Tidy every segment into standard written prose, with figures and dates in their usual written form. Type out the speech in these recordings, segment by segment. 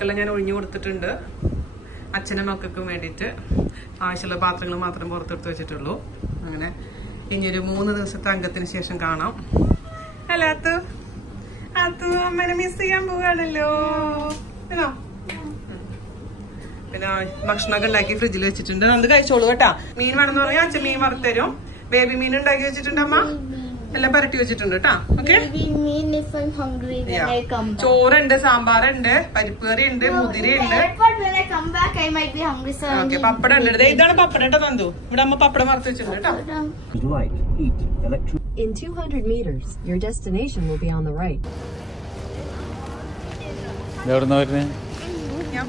അവർക്കെല്ലാം ഞാൻ ഒഴിഞ്ഞു കൊടുത്തിട്ടുണ്ട്. അച്ഛനും മക്കൾക്കും വേണ്ടിയിട്ട് ആവശ്യമുള്ള പാത്രങ്ങൾ മാത്രം പുറത്തെടുത്ത് വെച്ചിട്ടുള്ളൂ. അങ്ങനെ ഇനിയൊരു 3 ദിവസത്തെ അംഗത്തിന് ശേഷം കാണാം. അല്ല അത്തു അമ്മനെ മിസ് ചെയ്യാൻ പോവാണല്ലോ. പിന്നെ ഭക്ഷണമൊക്കെ ഉണ്ടാക്കി ഫ്രിഡ്ജിൽ വെച്ചിട്ടുണ്ട്. അത് കഴിച്ചോളൂ കേട്ടാ. മീൻ വേണമെന്ന് പറഞ്ഞാൽ അച്ഛൻ മീൻ വറുത്തരും. ബേബി മീൻ ഉണ്ടാക്കി വെച്ചിട്ടുണ്ട് അമ്മ. എല്ലാം പരട്ടി വെച്ചിട്ടുണ്ട് കേട്ടാ. ഓക്കെ, ചോറുണ്ട്, സാമ്പാറുണ്ട്, പരിപ്പ് കറി ഉണ്ട്, മുതിരയുണ്ട്. ഓക്കെ, പപ്പടം ഉണ്ട്. ഇതാണ് പപ്പടം കേട്ടോ നന്ദു. ഇവിടെ അമ്മ പപ്പടം വറുത്ത് വെച്ചിട്ടുണ്ട് കേട്ടോ. In 200 meters, your destination will be on the right. ഞാൻ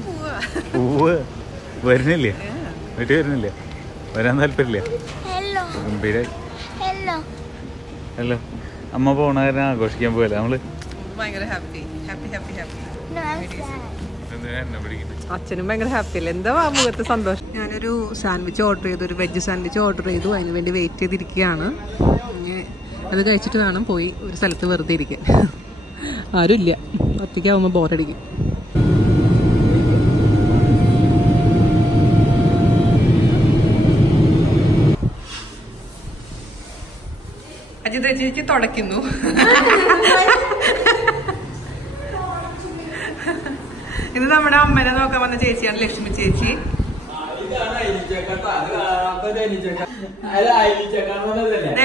വരുന്നില്ലേ? വീട്ടിൽ വരുന്നില്ല? വരാൻ താല്പര്യമില്ല? ഹലോ, അമ്മ പോണ കാരണം ആഘോഷിക്കാൻ പോയല്ലേ നമ്മള്? ഭയങ്കര ഹാപ്പി. അച്ഛനും ഭയങ്കര ഹാപ്പി അല്ലേ? എന്താ മുഖത്ത് സന്തോഷം. ഞാനൊരു സാൻഡ്വിച്ച് ഓർഡർ ചെയ്തു, ഒരു വെജ് സാൻഡ്വിച്ച് ഓർഡർ ചെയ്തു. അതിന് വേണ്ടി വെയിറ്റ് ചെയ്തിരിക്കുകയാണ്. അത് കഴിച്ചിട്ട് വേണം പോയി ഒരു സ്ഥലത്ത് വെറുതെ ഇരിക്കാൻ. ആരുമില്ല, ഒറ്റയ്ക്കാവുമ്പോൾ ബോറടിക്കും. അജിത ചേച്ചി തുടയ്ക്കുന്നു. ഇത് നമ്മുടെ അമ്മനെ നോക്കാൻ വന്ന ചേച്ചിയാണ്, ലക്ഷ്മി ചേച്ചി.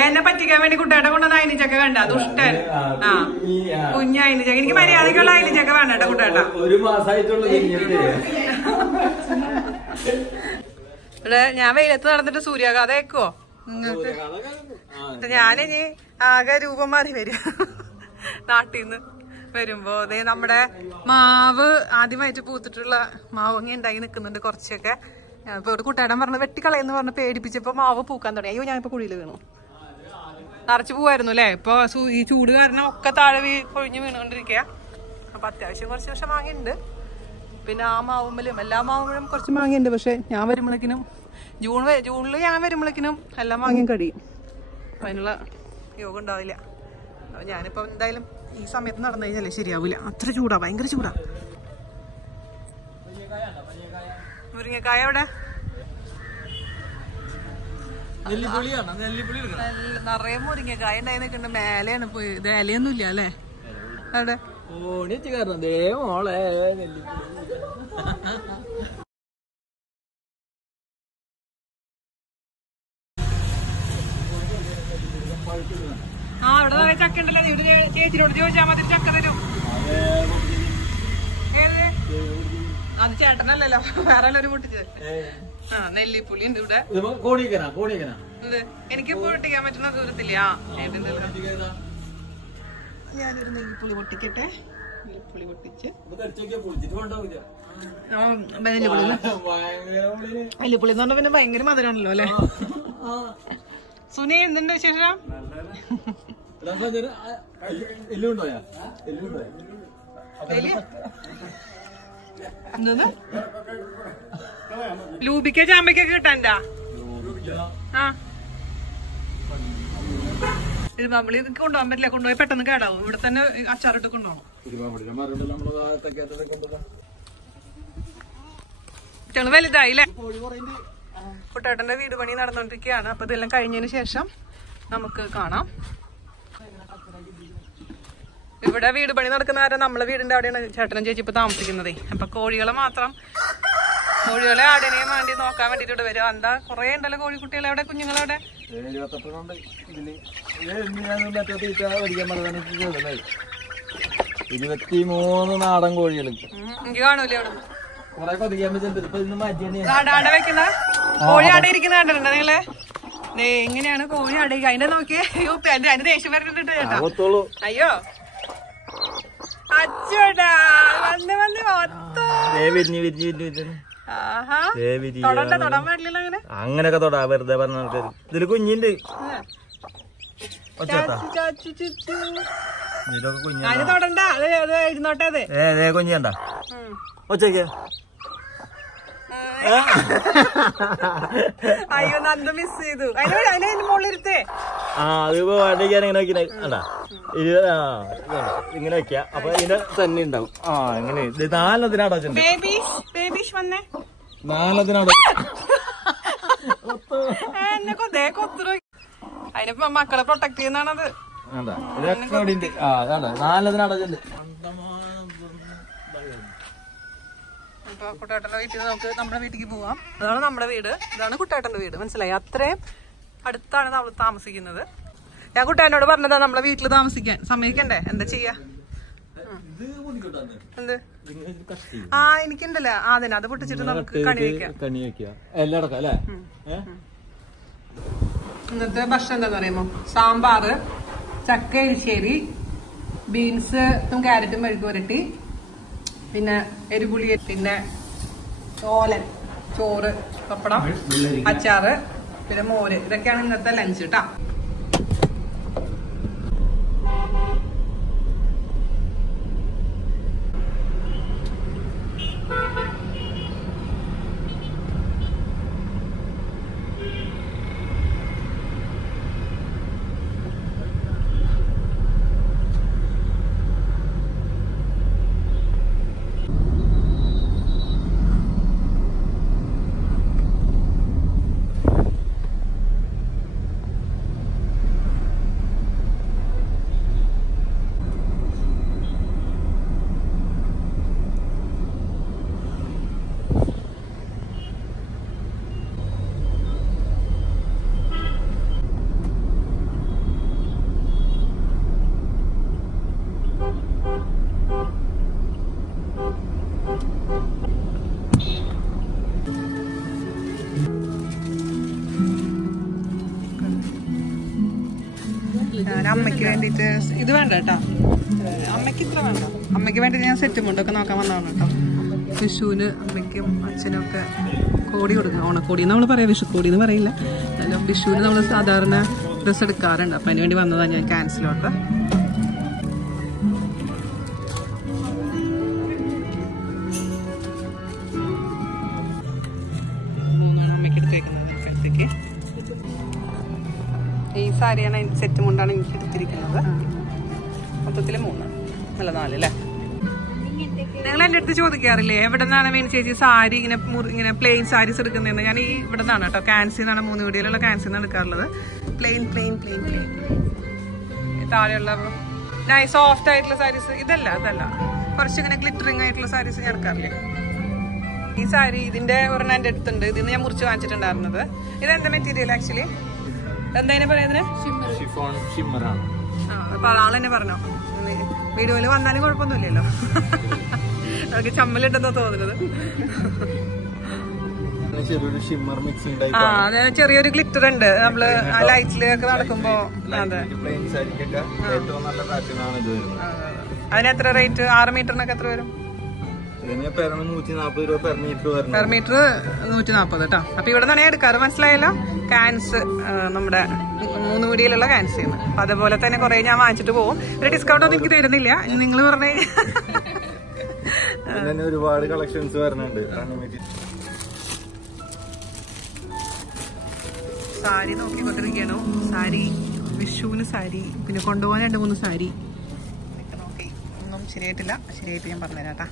എന്നെ പറ്റിക്കാൻ വേണ്ടി കുട്ടേട്ട കൊണ്ടത് അയിനിച്ചക്ക വേണ്ട, ദുഷ്ടൻ. ആ, കുഞ്ഞ അയിനിച്ചക്ക. എനിക്ക് മര്യാദക്കുള്ള അയിനിച്ചക്ക വേണ്ട കേട്ടോ കുട്ടേട്ട. ഇവിടെ ഞാൻ വെയിലത്ത് നടന്നിട്ട് സൂര്യാഘാതം ഏക്കുവോ നിങ്ങൾക്ക്? ഞാനിനി ആകെ രൂപം മാറി വരും നാട്ടിൽ നിന്ന് വരുമ്പോ. അതേ നമ്മുടെ മാവ് ആദ്യമായിട്ട് പൂത്തിട്ടുള്ള മാവങ്ങി ഉണ്ടായി നിൽക്കുന്നുണ്ട് കുറച്ചൊക്കെ. ഇപ്പൊ ഒരു കുട്ടേടൻ പറഞ്ഞ് വെട്ടിക്കളയെന്ന് പറഞ്ഞ് പേടിപ്പിച്ചപ്പോ മാവ് പൂക്കാൻ തുടങ്ങി. അയ്യോ, ഞാനിപ്പോ കുഴിയിൽ വീണു. നിറച്ച് പോവായിരുന്നു അല്ലേ? ഇപ്പൊ ഈ ചൂട് കാരണം ഒക്കെ താഴെ കൊഴിഞ്ഞു വീണുകൊണ്ടിരിക്കുക. അപ്പൊ അത്യാവശ്യം കുറച്ച് വർഷം മാങ്ങയുണ്ട്. പിന്നെ ആ മാവുമ്പലും എല്ലാ മാവുമ്പോഴും കുറച്ച് മാങ്ങയുണ്ട്. പക്ഷെ ഞാൻ വരുമ്പോഴേക്കിനും ജൂണിൽ ഞാൻ വരുമ്പോഴേക്കിനും എല്ലാം മാങ്ങയും കഴിയും. അപ്പൊ അതിനുള്ള യോഗം ഉണ്ടാവില്ല. അപ്പൊ ഞാനിപ്പോ എന്തായാലും ഈ സമയത്ത് നടന്നു കഴിഞ്ഞാലേ ശരിയാവില്ല. അത്ര ചൂടാ, ഭയങ്കര ചൂടാ. മുരിങ്ങക്കായ എവിടെ? നിറയെ മുരിങ്ങക്കായ ഉണ്ടായി നിൽക്കുന്നുണ്ട്. മേലെയാണ് പോയി. ഇത് ഇലയൊന്നും ഇല്ല അല്ലേ അവിടെ? ആ, ഇവിടെ നിറയെ ചക്ക ഉണ്ടല്ലോ. ഇവിടെ ചേച്ചിനോട് ചോദിച്ചാൽ മതി, ചക്ക തരും. അത് ചേട്ടനല്ലല്ലോ, വേറെ ഒരു പൊട്ടിച്ചത്. ആ, നെല്ലിപ്പുളി ഉണ്ട് ഇവിടെ. എനിക്ക് പൊട്ടിക്കാൻ പറ്റുന്ന ദൂരത്തില്ല. ഞാനൊരു നെല്ലിപ്പുളി പൊട്ടിക്കട്ടെ. നെല്ലിപ്പുളി പൊട്ടിച്ച് നെല്ലിപ്പുളി എന്ന് പറഞ്ഞാൽ പിന്നെ ഭയങ്കര മധുരമാണല്ലോ അല്ലെ? സുനി, എന്തുണ്ട് വിശേഷം? ലൂബിക്ക ചാമ്പയ്ക്കൊക്കെ കിട്ടാൻടാ? ആ, ഇത് നമ്മളി കൊണ്ടുപോകാൻ പറ്റില്ല. കൊണ്ടുപോയി പെട്ടെന്ന് കേടാവും. ഇവിടെ തന്നെ അച്ചാറിട്ട് കൊണ്ടുപോകണം. കുട്ടികൾ വലുതായില്ലേ? കുട്ടേട്ടന്റെ വീട് പണി നടന്നുകൊണ്ടിരിക്കുകയാണ്. അപ്പൊ ഇതെല്ലാം കഴിഞ്ഞതിന് ശേഷം നമുക്ക് കാണാം. ഇവിടെ വീട് പണി നടക്കുന്ന ആരും നമ്മളെ വീടിന്റെ അവിടെയാണ് ചേട്ടനും ചേച്ചി ഇപ്പൊ താമസിക്കുന്നതേ. അപ്പൊ കോഴികളെ ആടിനെയും വേണ്ടി നോക്കാൻ വേണ്ടിട്ട് വരും. എന്താ കൊറേ ഉണ്ടല്ലോ കോഴിക്കുട്ടികളെ. അവിടെ കുഞ്ഞുങ്ങളവിടെ 23 നാടൻ കോഴികൾ. എനിക്ക് കാണൂലേ അവിടെ ആടെ വെക്കുന്ന കോഴി ആടെ ഇരിക്കുന്ന കണ്ടിട്ടുണ്ടോ നിങ്ങള്? എങ്ങനെയാണ് കോഴി അടയ്ക്കുക? അതിന്റെ നോക്കിയേ. അയ്യോ, അതിന് ദേഷ്യം വരുന്നുണ്ട് ചേട്ടാ. അയ്യോ അച്ചോടാ, വന്ന് തൊടാൻ പാടില്ലല്ലോ അങ്ങനെ. അങ്ങനെയൊക്കെ തൊടാ, വെറുതെ പറഞ്ഞ ഇതില് കുഞ്ഞിണ്ട്. അതിന് തൊടണ്ട, അത് ഇരുന്നോട്ടെ. അതെ കുഞ്ഞിണ്ട ഒച്ചയ്ക്ക്. അയ്യോ, നന്ദ മിസ് ചെയ്തു. അതിന് മുകളിലിരുത്തേ. അത് വാടകയ്ക്കാൻ ഇങ്ങനെ വെക്കണ അണ്ടാ ഇങ്ങനെ വെക്ക അപ്പൊ ഇതിന്റെ തന്നെ ഉണ്ടാവും. ഇങ്ങനെ 4 അടച്ചിട്ടുണ്ട്. 4 അതിനിപ്പോ മക്കളെ പ്രൊട്ടക്ട് ചെയ്യുന്നതാണത്. ഇതൊക്കെ അവിടെ ഉണ്ട്. 4 അടച്ചിട്ടുണ്ട്. ഇപ്പൊ കുട്ടേട്ടന്റെ വീട്ടിൽ നമുക്ക് നമ്മുടെ വീട്ടിലേക്ക് പോവാം. അതാണ് നമ്മുടെ വീട്, ഇതാണ് കുട്ടേട്ടന്റെ വീട്. മനസ്സിലായി? അത്രയും അടുത്താണ് നമ്മൾ താമസിക്കുന്നത്. ഞാൻ കുട്ടേട്ടനോട് പറഞ്ഞതാ നമ്മളെ വീട്ടിൽ താമസിക്കാൻ. സമ്മതിക്കണ്ടേ? എന്താ ചെയ്യാ? എന്ത്? എനിക്കുണ്ടല്ലോ അതിന് അത് പൊട്ടിച്ചിട്ട് നമുക്ക് കണി വെക്കാം. ഇന്നത്തെ ഭക്ഷണം എന്താന്ന് പറയുമ്പോ സാമ്പാറ്, ചക്ക എരിശ്ശേരി, ബീൻസ് ക്യാരറ്റും മെഴുക്ക് പുരട്ടി, പിന്നെ എരിപുളി, പിന്നെ ഓലൻ, ചോറ്, പപ്പടം, അച്ചാറ്, പിന്നെ മോര്. ഇതൊക്കെയാണ് ഇന്നത്തെ ലഞ്ച് കേട്ടാ. അമ്മയ്ക്ക് വേണ്ടിട്ട് ഇത് വേണ്ട കേട്ടാ, അമ്മയ്ക്ക് ഇത്ര വേണ്ട. അമ്മയ്ക്ക് വേണ്ടി ഞാൻ സെറ്റ് മുണ്ടൊക്കെ നോക്കാൻ വന്നതാണ് കേട്ടോ. വിഷുവിന് അമ്മയ്ക്കും അച്ഛനും ഒക്കെ കോടി കൊടുക്കുക. ഓണക്കോടി നമ്മൾ പറയാം, വിഷുക്കോടി എന്ന് പറയില്ല. അല്ല, വിഷുവിന് നമ്മൾ സാധാരണ ഡ്രസ്സ് എടുക്കാറുണ്ട്. അപ്പം അതിന് വേണ്ടി വന്നതാണ് ഞാൻ ക്യാൻസലോട്ട്. അമ്മയ്ക്ക് എടുത്തേക്കുന്നത് അടുത്തേക്ക് ഈ സാരിയാണ്, സെറ്റ് മുണ്ടാണ് എനിക്ക് എടുത്തിരിക്കുന്നത്. മൊത്തത്തിൽ 3 അല്ല 4 അല്ലേ. നിങ്ങൾ എൻ്റെ അടുത്ത് ചോദിക്കാറില്ലേ എവിടെ നിന്നാണ് മീൻ ചേച്ചി സാരി ഇങ്ങനെ പ്ലെയിൻ സാരീസ് എടുക്കുന്നതെന്ന്? ഞാൻ ഈ ഇവിടെ നിന്നാണ് കേട്ടോ, കാൻസിന്നാണ്, 3 വീടിലുള്ള കാൻസിന്നാണ് എടുക്കാറുള്ളത്. പ്ലെയിൻ താഴെയുള്ള സോഫ്റ്റ് ആയിട്ടുള്ള സാരീസ് അതല്ല കുറച്ചിങ്ങനെ ഗ്ലിറ്ററിങ് ആയിട്ടുള്ള സാരീസ് ഞാൻ എടുക്കാറില്ലേ. ഈ സാരി ഇതിന്റെ ഒരെണ്ണം എൻ്റെ അടുത്തുണ്ട്. ഇതിന് ഞാൻ മുറിച്ച് വാങ്ങിച്ചിട്ടുണ്ടായിരുന്നത്. ഇതെന്താ മെറ്റീരിയൽ ആക്ച്വലി? എന്താ പറയുന്നത്? അപ്പൊ ആളെന്നെ പറഞ്ഞോ, വീഡിയോയില് വന്നാലും കുഴപ്പമൊന്നുമില്ലല്ലോ. നമുക്ക് ചമ്മലുണ്ടെന്നോ തോന്നുന്നത്. അതെ, ചെറിയൊരു ഗ്ലിറ്റർ ഉണ്ട് നമ്മള് ലൈറ്റിലൊക്കെ നടക്കുമ്പോ. അതെ, അതിനെത്ര റേറ്റ്? 6 മീറ്ററിനൊക്കെ എത്ര വരും? പെർ മീറ്റർ 140 കേട്ടോ. അപ്പൊ ഇവിടെ നിന്നാണ് എടുക്കാറ്. മനസ്സിലായല്ലോ? കാൻസ്, നമ്മുടെ 3 വീടിയിലുള്ള കാൻസ് ചെയ്യുന്നത്. അപ്പൊ അതുപോലെ തന്നെ കുറെ ഞാൻ വാങ്ങിച്ചിട്ട് പോകും. ഒരു ഡിസ്കൗണ്ട് ഒന്നും എനിക്ക് തരുന്നില്ല. നിങ്ങൾ പറഞ്ഞ ഒരുപാട് കളക്ഷൻസ് വരുന്നുണ്ട്. സാരി നോക്കിക്കൊണ്ടിരിക്കണോ? സാരി, വിഷുവിന് സാരി, പിന്നെ കൊണ്ടുപോകാൻ 2-3 സാരി നോക്കി. ഒന്നും ശരിയായിട്ട് ഞാൻ പറഞ്ഞുതരാം കേട്ടാ.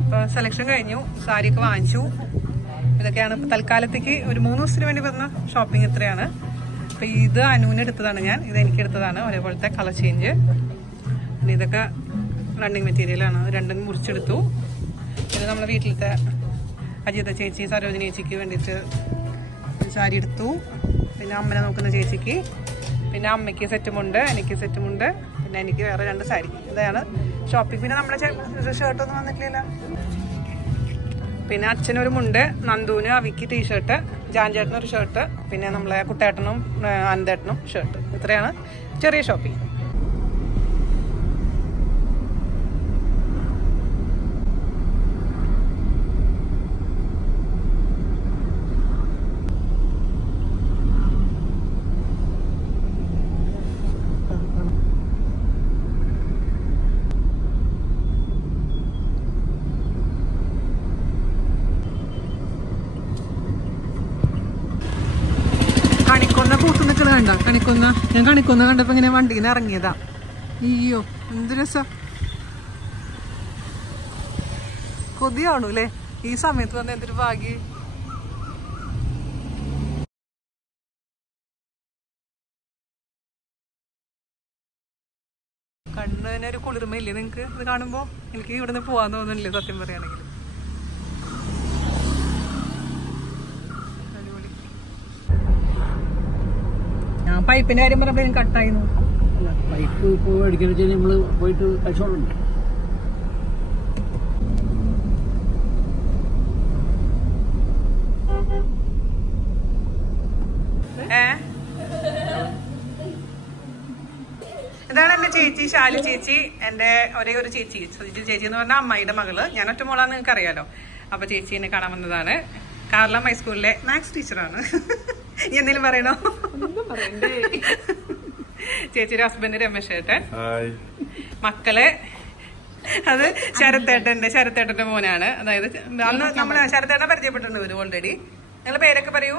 ഇപ്പൊ സെലക്ഷൻ കഴിഞ്ഞു, സാരിയൊക്കെ വാങ്ങിച്ചു. ഇതൊക്കെയാണ് ഇപ്പൊ തൽക്കാലത്തേക്ക് ഒരു 3 ദിവസത്തിന് വേണ്ടി വന്ന ഷോപ്പിംഗ്. ഇത്രയാണ്. അപ്പൊ ഇത് അനുവിന് എടുത്തതാണ് ഞാൻ, ഇത് എനിക്ക് എടുത്തതാണ്. ഒരേപോലത്തെ കളർ ചേഞ്ച്. പിന്നെ ഇതൊക്കെ റണ്ണിങ് മെറ്റീരിയലാണ്. രണ്ടും മുറിച്ചെടുത്തു. ഇത് നമ്മളെ വീട്ടിലത്തെ അജിത ചേച്ചി, സരോജിനി ചേച്ചിക്ക് വേണ്ടിയിട്ട് സാരി എടുത്തു. പിന്നെ അമ്മനെ നോക്കുന്ന ചേച്ചിക്ക്, പിന്നെ അമ്മയ്ക്ക് സെറ്റുമുണ്ട്, എനിക്ക് സെറ്റുമുണ്ട്, പിന്നെ എനിക്ക് വേറെ 2 സാരി. ഇതാണ് ഷോപ്പിംഗ്. പിന്നെ നമ്മളെ ഷർട്ടൊന്നും വന്നിട്ടില്ല. പിന്നെ അച്ഛനൊരു മുണ്ട്, നന്ദുവിന് അവിക്ക് ടീഷർട്ട്, ജാൻചേട്ടനൊരു ഷർട്ട്, പിന്നെ നമ്മളെ കുട്ടേട്ടനും അനന്തേട്ടനും ഷർട്ട്. ഇത്രയാണ് ചെറിയ ഷോപ്പിംഗ്. കണ്ട കണിക്കൊന്ന. ഞാൻ കണിക്കൊന്ന കണ്ടപ്പോ ഇങ്ങനെ വണ്ടിയിൽ നിന്ന് ഇറങ്ങിയതാ. അയ്യോ എന്ത് രസം. കൊതിയാണു അല്ലേ ഈ സമയത്ത് വന്ന. എന്തൊരു ഭാഗ്യം. കണ്ണിന് ഒരു കുളിർമയില്ലേ നിങ്ങക്ക് ഇത് കാണുമ്പോ? എനിക്ക് ഇവിടുന്ന് പോവാൻ തോന്നുന്നില്ലേ സത്യം പറയുകയാണെങ്കിൽ. അടിപൊളി. ഞാൻ പൈപ്പിന്റെ കാര്യം പറഞ്ഞപ്പോഴും കട്ടായിരുന്നു. പൈപ്പ് ഇപ്പോൾ അടിക്കണ നമ്മള് പോയിട്ട് കഴിച്ചോളുണ്ട്. ഇതാണ് എന്റെ ചേച്ചി ശാലു ചേച്ചി. എന്റെ ഒരേ ഒരു ചേച്ചി സുജിത് ചേച്ചി എന്ന് പറഞ്ഞാൽ അമ്മായിയുടെ മകള്. ഞാൻ ഒറ്റ മോളാന്ന് നിങ്ങൾക്ക് അറിയാലോ. അപ്പൊ ചേച്ചി എന്നെ കാണാൻ വന്നതാണ്. കാർലം ഹൈസ്കൂളിലെ മാത്സ് ടീച്ചറാണ്. എന്തെങ്കിലും പറയണോ? ചേച്ചിയുടെ ഹസ്ബൻഡ് രമേശ് ഏട്ടൻ. മക്കള് അത് ശരത്തേട്ടന്റെ മോനാണ്. അതായത് അന്ന് നമ്മള് ശരത്തേട്ടനെ പരിചയപ്പെട്ടിട്ടുണ്ട് ഇവര് ഓൾറെഡി. നിങ്ങളുടെ പേരൊക്കെ പറയൂ.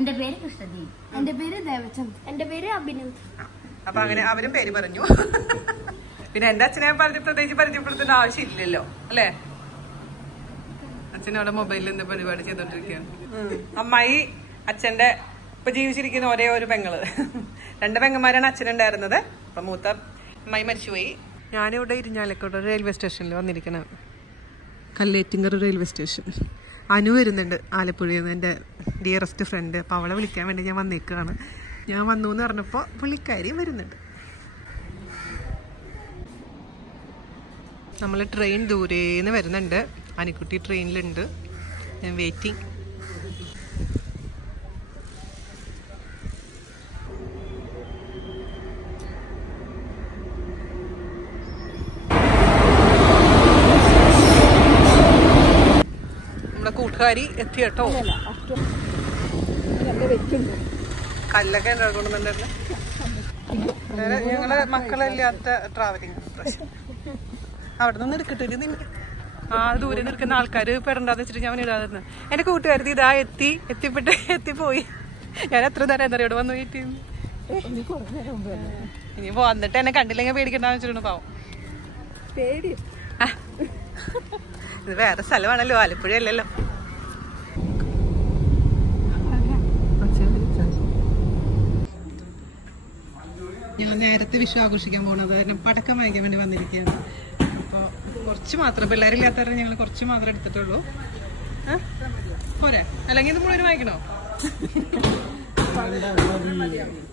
എന്റെ പേര് കൃഷ്ണദീപ്. എന്റെ പേര് ദേവചന്ദ്. എന്റെ പേര് അഭിനന്ദ്. അപ്പൊ അങ്ങനെ അവരും പേര് പറഞ്ഞു. പിന്നെ എന്റെ അച്ഛനെ പ്രത്യേകിച്ച് പരിചയപ്പെടുത്തേണ്ട ആവശ്യമില്ലല്ലോ അല്ലേ? അച്ഛനവിടെ മൊബൈലിൽ എന്ത് പരിപാടി ചെയ്തോണ്ടിരിക്കുകയാണ്. അമ്മായി അച്ഛന്റെ ഇപ്പൊ ജീവിച്ചിരിക്കുന്ന ഒരേ ഒരു പെങ്ങള്. 2 പെങ്ങന്മാരാണ് അച്ഛനുണ്ടായിരുന്നത്. അപ്പൊ മൂത്ത അമ്മായി മരിച്ചുപോയി. ഞാനിവിടെ ഇരിഞ്ഞാലക്കുട റെയിൽവേ സ്റ്റേഷനിൽ വന്നിരിക്കണം. കല്ലേറ്റിങ്കർ റെയിൽവേ സ്റ്റേഷൻ. അനു വരുന്നുണ്ട് ആലപ്പുഴയിൽ നിന്ന്, എൻ്റെ ഡിയറസ്റ്റ് ഫ്രണ്ട്. അപ്പോൾ അവളെ വിളിക്കാൻ വേണ്ടി ഞാൻ വന്നേക്കാണ്. ഞാൻ വന്നു എന്ന് പറഞ്ഞപ്പോൾ പുള്ളിക്കാരിയും വരുന്നുണ്ട്. നമ്മൾ ട്രെയിൻ ദൂരേന്ന് വരുന്നുണ്ട്. അനിക്കുട്ടി ട്രെയിനിലുണ്ട്. ഞാൻ വെയിറ്റിംഗ്. നമ്മുടെ കൂട്ടുകാരി എത്തി കേട്ടോ. കല്ലൊക്കെ കൊണ്ടുവന്നിട്ടുണ്ടായിരുന്നു. ഞങ്ങള് മക്കളില്ലാത്ത ട്രാവലിംഗ്. അവിടെ നിന്ന് എടുക്കട്ടെ നിനക്ക്. ആ ദൂരെ നിൽക്കുന്ന ആൾക്കാര് പെടണ്ടാന്ന് വെച്ചിട്ട് ഞാൻ ഇടാതിരുന്നു. എന്റെ കൂട്ടുകാരി ഇതാ എത്തിപ്പോയി. ഞാൻ എത്ര നേരം എന്നറിയോട് വന്നു വീട്ടിൽ. ഇനി വന്നിട്ട് എന്നെ കണ്ടില്ലെങ്കിൽ പേടിക്കണ്ടെന്ന് വെച്ചിട്ടുണ്ട്. പാവം പേടി. ഇത് വേറെ സ്ഥലമാണല്ലോ, ആലപ്പുഴ അല്ലല്ലോ. ഞങ്ങൾ നേരത്തെ വിഷു ആഘോഷിക്കാൻ പോകുന്നത് പടക്കം വാങ്ങിക്കാൻ വേണ്ടി വന്നിരിക്കുകയാണ്. അപ്പോൾ കുറച്ച് മാത്രം, പിള്ളേരില്ലാത്തവരെ ഞങ്ങൾ കുറച്ച് മാത്രമേ എടുത്തിട്ടുള്ളൂ. പോരാ അല്ലെങ്കിൽ ഇത് മുഴുവൻ വാങ്ങിക്കണോ?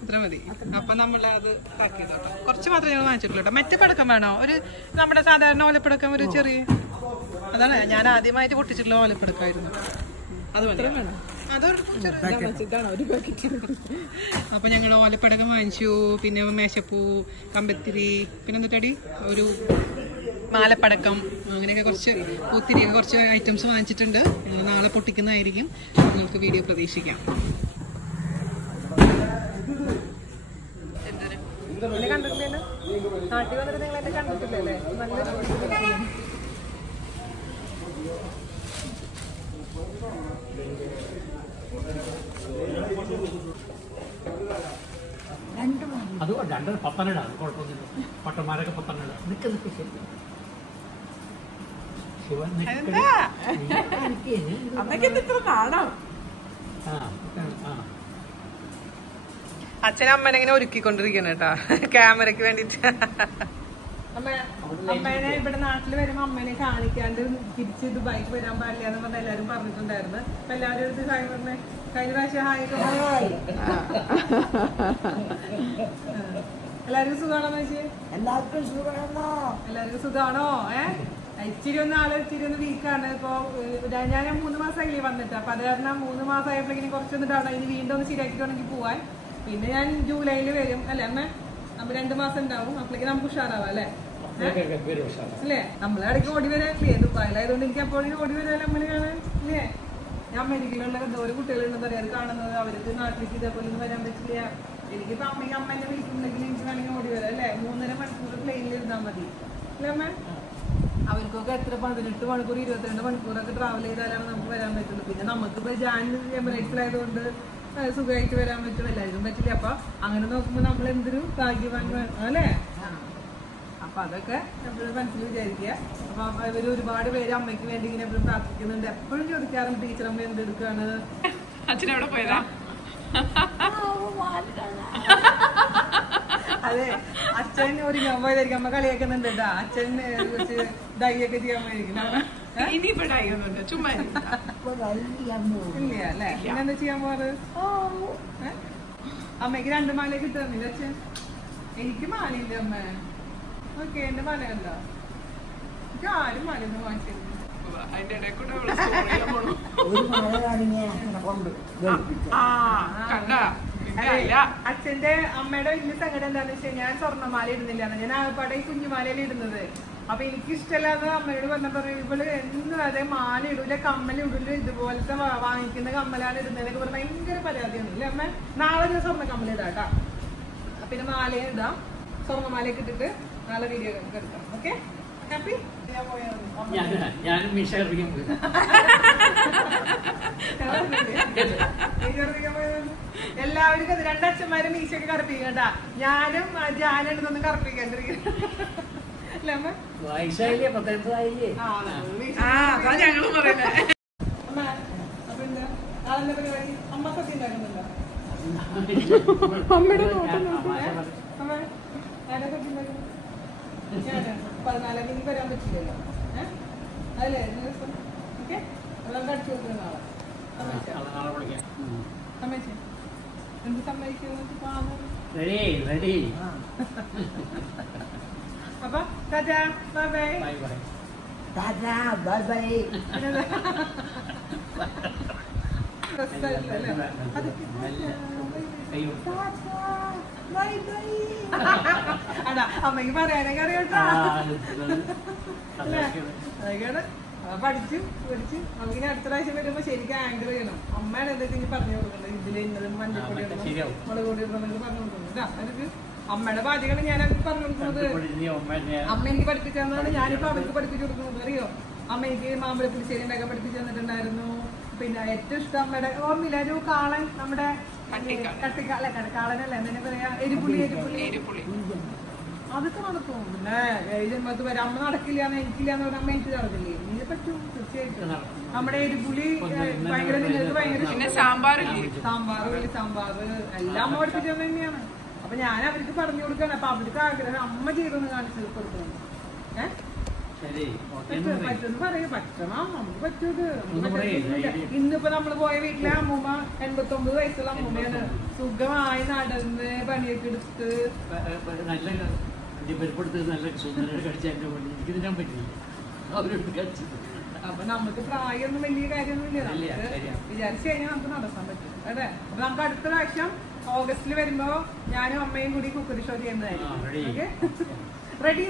ഇത്ര മതി. അപ്പൊ നമ്മളത് പാക്ക് ചെയ്തോട്ടോ. കുറച്ച് മാത്രമേ ഞങ്ങൾ വാങ്ങിച്ചിട്ടുള്ളൂ കേട്ടോ. മറ്റേ പടക്കം വേണോ? ഒരു നമ്മുടെ സാധാരണ ഓലപ്പടക്കം, ഒരു ചെറിയ. അതാണ് ഞാൻ ആദ്യമായിട്ട് പൊട്ടിച്ചിട്ടുള്ള ഓലപ്പടക്കമായിരുന്നു. അത് മതി. അപ്പൊ ഞങ്ങൾ ഓലപ്പടക്കം വാങ്ങിച്ചു. പിന്നെ മേശപ്പൂ, കമ്പത്തിരി, പിന്നെ എന്നിട്ടടി ഒരു മാലപ്പടക്കം, അങ്ങനെയൊക്കെ കുറച്ച് പൂത്തിരിയൊക്കെ കുറച്ച് ഐറ്റംസ് വാങ്ങിച്ചിട്ടുണ്ട്. ഞങ്ങൾ നാളെ പൊട്ടിക്കുന്നതായിരിക്കും. നിങ്ങൾക്ക് വീഡിയോ പ്രതീക്ഷിക്കാം. എന്നെ കണ്ടിട്ടില്ലല്ലോ, നാട്ടിൽ വന്നിട്ട് നിങ്ങൾ എന്നെ കണ്ടിട്ടില്ലല്ലേ? നല്ലൊരു അത് 2 പത്തനടാണ്, കുഴപ്പമൊന്നുമില്ല. പട്ടന്മാരൊക്കെ പത്തനട. അച്ഛനമ്മനെ ഇങ്ങനെ ഒരുക്കിക്കൊണ്ടിരിക്കണം കേട്ടാ ക്യാമറയ്ക്ക് വേണ്ടിട്ട്. അമ്മേനെ ഇവിടെ നാട്ടിൽ വരുമ്പോ അമ്മേനെ കാണിക്കാണ്ട് തിരിച്ച് ദുബായിക്ക് വരാൻ പാടില്ല എന്ന് പറഞ്ഞ എല്ലാരും പറഞ്ഞിട്ടുണ്ടായിരുന്നു. അപ്പൊ എല്ലാവരും ഇത് ഹായ് പറഞ്ഞേ. കഴിഞ്ഞ പ്രാവശ്യം ഹായ്. എല്ലാവർക്കും സുഖമാണോ ചോദിച്ചേ? എല്ലാവർക്കും സുഖമാണോ? ഇച്ചിരി ഒന്ന് വീക്കാണ്. ഇപ്പൊ ഞാൻ 3 മാസമായില്ലേ വന്നിട്ട്. അപ്പൊ അത് കാരണം 3 മാസമായപ്പോഴേക്കും കുറച്ചൊന്നും ഡൗൺ ആയി. ഇനി വീണ്ടും ഒന്ന് ശരിയാക്കിയിട്ടുണ്ടെങ്കിൽ പോവാൻ. പിന്നെ ഞാൻ ജൂലൈയിൽ വരും അല്ലേ അമ്മ? അപ്പൊ 2 മാസം ഉണ്ടാവും. അപ്പോഴേക്കും നമുക്ക് ഉഷാറാവാം അല്ലേ? അല്ലേ? നമ്മളിടയ്ക്ക് ഓടി വരാനില്ലേ? ദുബായിലായതുകൊണ്ട് എനിക്ക് അപ്പോഴും ഓടി വരാൻ അമ്മനെ കാണാൻ അല്ലേ? ഞാൻ അമേരിക്കയിലുള്ള എന്തോരോ കുട്ടികളുണ്ടെന്ന് പറയാം കാണുന്നത്. അവർക്ക് നാട്ടിലേക്ക് ഇതേപോലെ ഒന്നും വരാൻ പറ്റില്ല. എനിക്കിപ്പോ അമ്മേനെ വിളിക്കുന്നുണ്ടെങ്കിൽ എനിക്ക് വേണമെങ്കിൽ ഓടി വരാം അല്ലേ? 3.5 മണിക്കൂർ പ്ലെയിനിൽ ഇരുന്നാൽ മതി അല്ലേ അമ്മ? അവർക്കൊക്കെ എത്ര 18 മണിക്കൂർ 22 മണിക്കൂറൊക്കെ ട്രാവൽ ചെയ്താലാണ് നമുക്ക് വരാൻ പറ്റുള്ളൂ. പിന്നെ നമുക്കിപ്പോ എമിറേറ്റ്സിലായതുകൊണ്ട് സുഖമായിട്ട് വരാൻ പറ്റും, എല്ലാവർക്കും പറ്റില്ല. അപ്പൊ അങ്ങനെ നോക്കുമ്പോ നമ്മൾ എന്തൊരു ഭാഗ്യവാൻ അല്ലേ? അപ്പൊ അതൊക്കെ എപ്പോഴും മനസ്സിൽ വിചാരിക്കുക. അപ്പൊ ഇവര് ഒരുപാട് പേര് അമ്മയ്ക്ക് വേണ്ടി ഇങ്ങനെ എപ്പോഴും പ്രാർത്ഥിക്കുന്നുണ്ട്. എപ്പോഴും ചോദിക്കാറുണ്ട് ടീച്ചർ അമ്മ എന്തെടുക്കാണ്. അച്ഛനവിടെ പോയതാ? അതെ, അച്ഛൻ ഒരുങ്ങാൻ പോയതായിരിക്കും. അമ്മ കളിയാക്കുന്നുണ്ട് കേട്ടാ. അച്ഛൻ കുറച്ച് ഡൈയൊക്കെ ചെയ്യാൻ പോയിരിക്കും. ഇനിയിപ്പോ ഡൈ ഒന്നുണ്ട്, ചുമ്മാ ഇല്ല അല്ലേ? പിന്നെന്താ ചെയ്യാൻ പോവാറ്? അമ്മയ്ക്ക് 2 മാല കിട്ടുന്നില്ല അച്ഛൻ? എനിക്ക് മാലയില്ല അമ്മ. ഓക്കെ, എന്റെ മാല കണ്ടോ? എനിക്ക് ആരും മാലയൊന്നും വാങ്ങിച്ചിരുന്നു. അതിന്റെ ഇടയിൽ കൂടെ അച്ഛന്റെ അമ്മയുടെ വലിയ സങ്കടം എന്താന്ന് വെച്ചാൽ ഞാൻ സ്വർണ്ണമാല ഇടുന്നില്ല. ഞാൻ ആകപ്പാടെ ഈ കുഞ്ഞുമാലയിൽ ഇടുന്നത്. അപ്പൊ എനിക്ക് ഇഷ്ടമല്ലാതെ അമ്മയോട് പറഞ്ഞപ്പോ ഇവള് എന്നും അതെ മാല ഇടൂല, കമ്മൽ ഇടൂല, ഇതുപോലത്തെ വാങ്ങിക്കുന്ന കമ്മലാണ് ഇടുന്നതൊക്കെ പറഞ്ഞ ഭയങ്കര പരാതിയാണ് അല്ലേ അമ്മ? നാളെ ഞാൻ സ്വർണ്ണ കമ്മൽ ഇടാം കേട്ടാ. പിന്നെ മാലയും ഇടാം, സ്വർണ്ണമാലയൊക്കെ ഇട്ടിട്ട് നാളെ വീഡിയോ എടുക്കാം. Okay, happy? ഞാനും മീശ കറിക്കാൻ പോയി. എല്ലാവർക്കും 2 അച്ഛന്മാരും മീശയൊക്കെ കറുപ്പിക്കും കേട്ടാ. ഞാനും ജാനും കറുപ്പിക്കാണ്ടിരിക്കും. വയസ്സായില്ലേ, 19 ഞങ്ങളും പറയുന്നത്. അമ്മ അപ്പൊ എന്താ നാളെ പരിപാടി? അമ്മ സത്യം ഉണ്ടാക്കുന്നുണ്ടോ? അമ്മയുടെ അമ്മ ആരെ സത്യം ഉണ്ടാക്കുന്നു? ഞാന് 14 ഇനി വരാൻ പറ്റില്ലല്ലോ. അതല്ലേ ദിവസം? ഓക്കെ, വെള്ളം കടിച്ചു കൊടുക്കുന്ന നാളെ സമ്മതിച്ചേ? എന്ത് സമ്മതിക്കുന്നു? അപ്പൊ ടാറ്റാ, ബൈ ബൈ. അതാ അമ്മക്ക് പറയാനൊക്കെ അറിയാട്ടോ. അതൊക്കെയാണ് പഠിച്ച് നമുക്കിനി അടുത്ത പ്രാവശ്യം വരുമ്പോ ശരിക്കും ആങ്കർ ചെയ്യണം. അമ്മയാണ് എന്തൊക്കെ പറഞ്ഞു കൊടുക്കുന്നത്. ഇതിൽ ഇന്നതും മഞ്ഞപ്പൊടി ഇടണം, മുളക് പൊടി ഇടണം എന്നൊക്കെ പറഞ്ഞു കൊടുക്കുന്നത്. അവർക്ക് അമ്മയുടെ ബാധ്യതകൾ ഞാനൊക്കെ പറഞ്ഞു കൊടുക്കുന്നത്. അമ്മ എനിക്ക് പഠിപ്പിച്ചു തന്നതാണ് ഞാനിപ്പോ അവർക്ക് പഠിപ്പിച്ചു കൊടുക്കുന്നത്. അറിയോ, അമ്മ എനിക്ക് മാമ്പഴ പുളിശ്ശേരി ഉണ്ടാക്കാൻ പഠിപ്പിച്ചു തന്നിട്ടുണ്ടായിരുന്നു. പിന്നെ ഏറ്റവും ഇഷ്ടം അമ്മയുടെ ഓർമ്മയില്ല ഒരു കാളൻ, നമ്മുടെ കാളനല്ല എന്താ പറയാ, എരിപുളി. അതൊക്കെ നടക്കും. പിന്നെ ജന്മത്ത് വരെ അമ്മ നടക്കില്ല എനിക്കില്ല എന്ന് പറഞ്ഞ അമ്മ എനിക്ക് നടക്കില്ലേ? ഇതിനെ പറ്റും തീർച്ചയായിട്ടും. നമ്മുടെ എരിപുളി ഭയങ്കര നിങ്ങൾക്ക് ഭയങ്കര സാമ്പാർ എല്ലാം അമ്മ പഠിപ്പിച്ചു തന്നെയാണ്. അപ്പൊ ഞാൻ അവർക്ക് പറഞ്ഞു കൊടുക്കാണ്. അപ്പൊ അവർക്ക് ആഗ്രഹം അമ്മ ചെയ്തൊന്ന് കാണിച്ചു കൊടുക്കണം. പറ്റുമെന്ന് പറയും, പറ്റണം, നമുക്ക് പറ്റൂത്. ഇന്നിപ്പോ നമ്മള് പോയ വീട്ടിലെ അമ്മൂമ്മ 89 വയസ്സുള്ള അമ്മൂമ്മയാണ്. സുഖമായി നടന്ന് പണിയൊക്കെ എടുത്ത് അപ്പൊ നമുക്ക് പ്രായമൊന്നും വലിയ കാര്യമൊന്നുമില്ല. വിചാരിച്ചു കഴിഞ്ഞാൽ നമുക്ക് നടത്താൻ പറ്റും. അതെ, അപ്പൊ നമുക്ക് അടുത്ത പ്രാവശ്യം ഓഗസ്റ്റിൽ വരുമ്പോ ഞാനും അമ്മയും കൂടി കുക്കറി ഷോ ചെയ്യുന്നതായിരിക്കും. റെഡി?